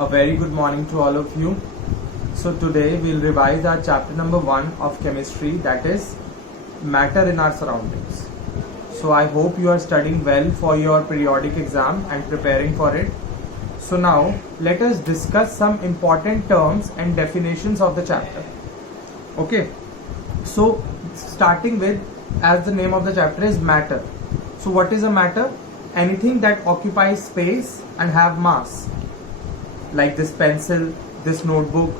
A very good morning to all of you. So today we'll revise our chapter number 1 of chemistry, that is matter in our surroundings. So I hope you are studying well for your periodic exam and preparing for it. So now let us discuss some important terms and definitions of the chapter. Okay, so starting with, as the name of the chapter is matter. So what is a matter? Anything that occupies space and have mass, like this pencil, this notebook,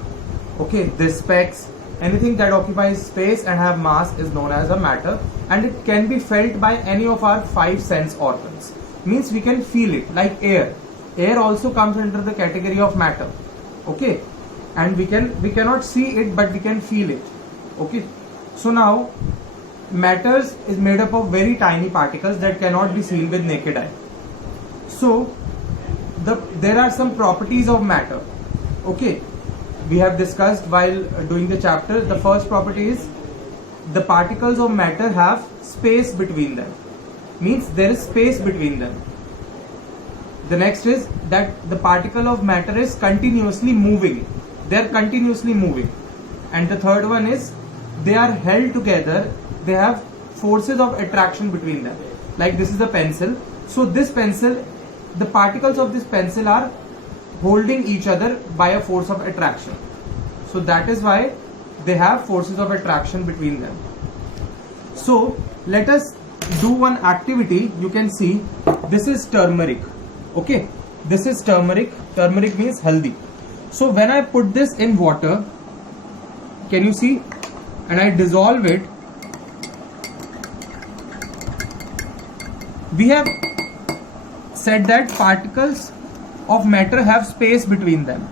okay, this specs. Anything that occupies space and have mass is known as a matter, and it can be felt by any of our 5 sense organs. Means we can feel it, like air. Air also comes under the category of matter, okay, and we cannot see it, but we can feel it, okay. So now matters is made up of very tiny particles that cannot be seen with naked eye. So there are some properties of matter, okay, we have discussed while doing the chapter. The first property is the particles of matter have space between them, means there is space between them. The next is that the particle of matter is continuously moving, they are continuously moving. And the third one is they are held together, they have forces of attraction between them. Like this is a pencil, so this pencil, the particles of this pencil are holding each other by a force of attraction. So that is why they have forces of attraction between them. So let us do one activity. You can see this is turmeric, okay, this is turmeric. Turmeric means haldi. So when I put this in water, can you see, and I dissolve it, we have said that particles of matter have space between them.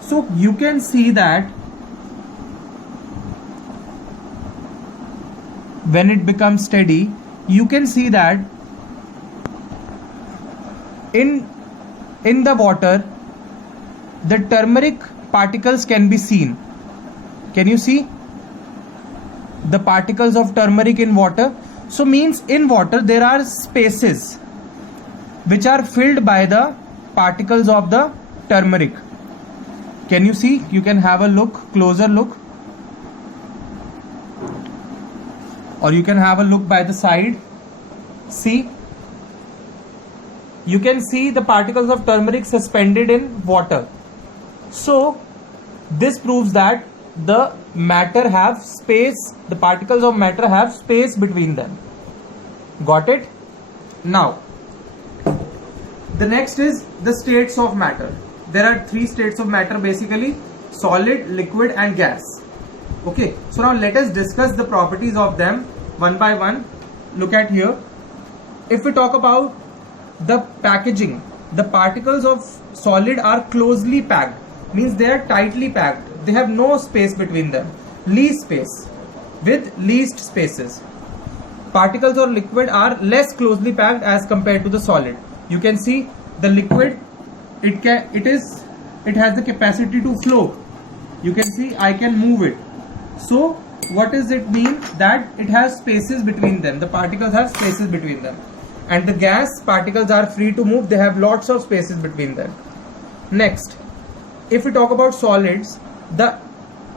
So you can see that when it becomes steady, you can see that in the water the turmeric particles can be seen. Can you see the particles of turmeric in water? So means in water there are spaces which are filled by the particles of the turmeric. Can you see? You can have a look, closer look, or you can have a look by the side. See, you can see the particles of turmeric suspended in water. So this proves that the matter have space, the particles of matter have space between them. Got it? Now the next is the states of matter. There are 3 states of matter basically: solid, liquid and gas. Okay, so now let us discuss the properties of them one by one. Look at here. If we talk about the packaging, the particles of solid are closely packed, means they are tightly packed, they have no space between them, least space, with least spaces. Particles of liquid are less closely packed as compared to the solid. You can see the liquid, it has the capacity to flow. You can see I can move it. So what does it mean? That it has spaces between them, the particles have spaces between them. And the gas particles are free to move, they have lots of spaces between them. Next, if we talk about solids, the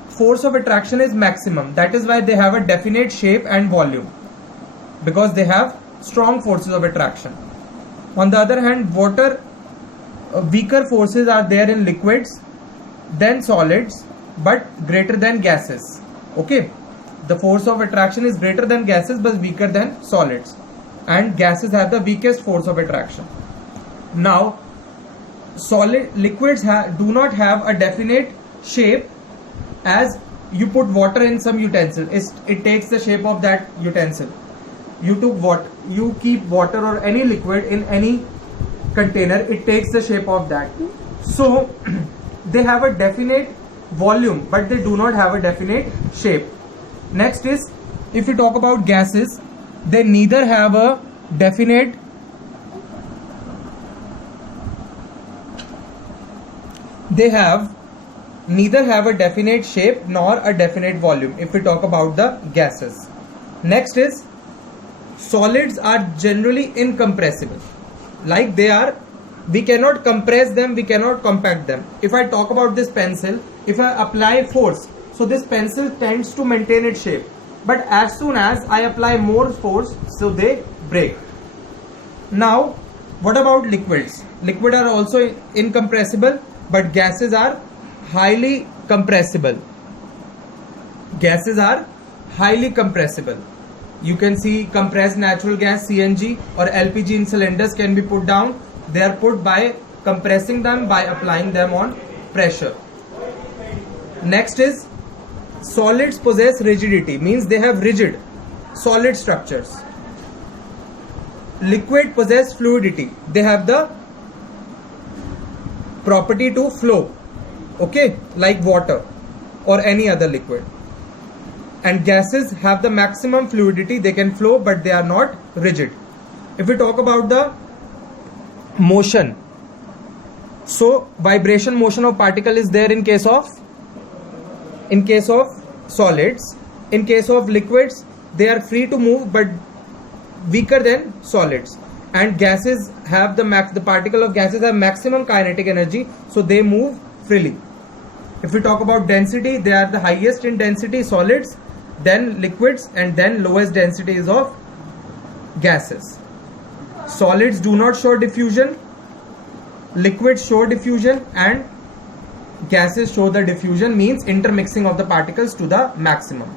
force of attraction is maximum. That is why they have a definite shape and volume, because they have strong forces of attraction. On the other hand, water, weaker forces are there in liquids than solids, but greater than gases. Okay, the force of attraction is greater than gases but weaker than solids, and gases have the weakest force of attraction. Now liquids do not have a definite shape. As you put water in some utensil, it takes the shape of that utensil. You keep water or any liquid in any container, it takes the shape of that. So they have a definite volume but they do not have a definite shape. Next is, if we talk about gases, they neither have a definite shape nor a definite volume if we talk about the gases. Next is, solids are generally incompressible, like they are we cannot compress them, we cannot compact them. If I talk about this pencil, if I apply force, so this pencil tends to maintain its shape, but as soon as I apply more force, so they break. Now what about liquids? Liquid are also incompressible, but gases are highly compressible. Gases are highly compressible. You can see compressed natural gas CNG or LPG in cylinders can be put down. They are put by compressing them, by applying them on pressure. Next is solids possess rigidity, means they have rigid solid structures. Liquid possess fluidity, they have the property to flow, okay, like water or any other liquid. And gases have the maximum fluidity, they can flow but they are not rigid. If we talk about the motion, so vibration motion of particle is there in case of solids. In case of liquids, they are free to move but weaker than solids. And gases have the particle of gases have maximum kinetic energy, so they move freely. If we talk about density, they are the highest in density, solids, then liquids, and then lowest density is of gases. Solids do not show diffusion, liquids show diffusion, and gases show the diffusion, means intermixing of the particles to the maximum.